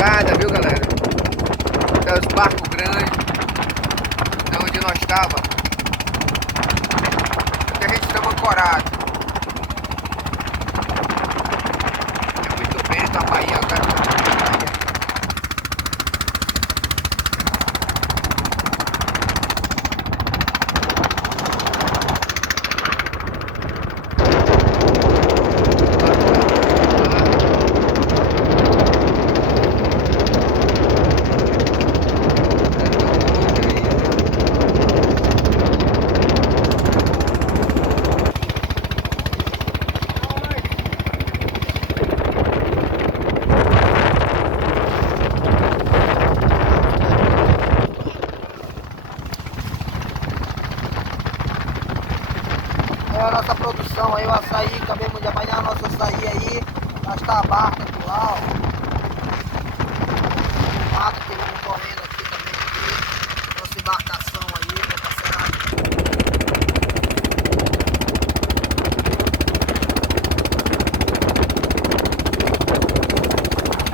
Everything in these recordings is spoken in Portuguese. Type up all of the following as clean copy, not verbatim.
chegada, viu, galera? Então, os barcos grandes, é onde nós estávamos. Porque a gente estava ancorado. É muito vento, a Bahia agora. É a nossa produção aí, o açaí, acabamos de apanhar nosso açaí aí, já está a barca por lá, ó. O mato que vamos correndo aqui também, aqui, nossa embarcação aí, meu parceirado.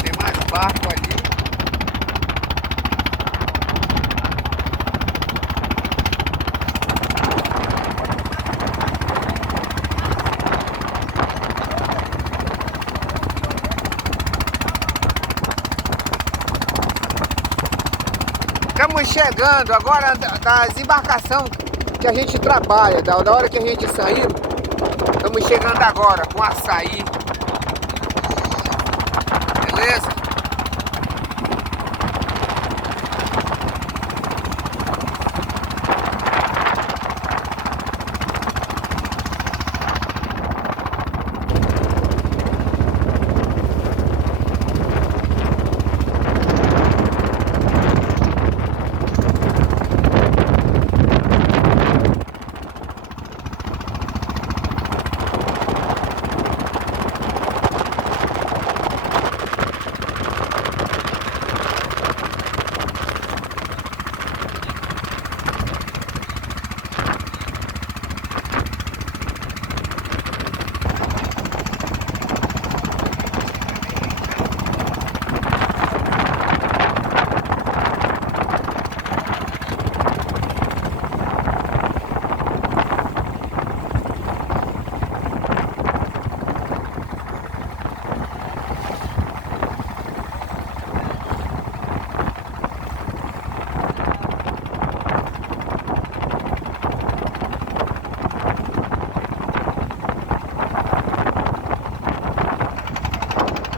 Tem mais barco ali. Estamos chegando agora das embarcações que a gente trabalha, da hora que a gente saiu. Estamos chegando agora com açaí. Beleza?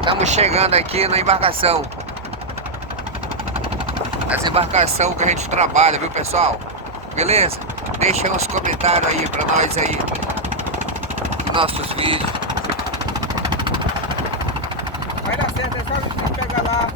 Estamos chegando aqui na embarcação. As embarcações que a gente trabalha, viu, pessoal? Beleza? Deixa uns comentários aí pra nós aí nos nossos vídeos. Vai dar certo, é só a gente pegar lá.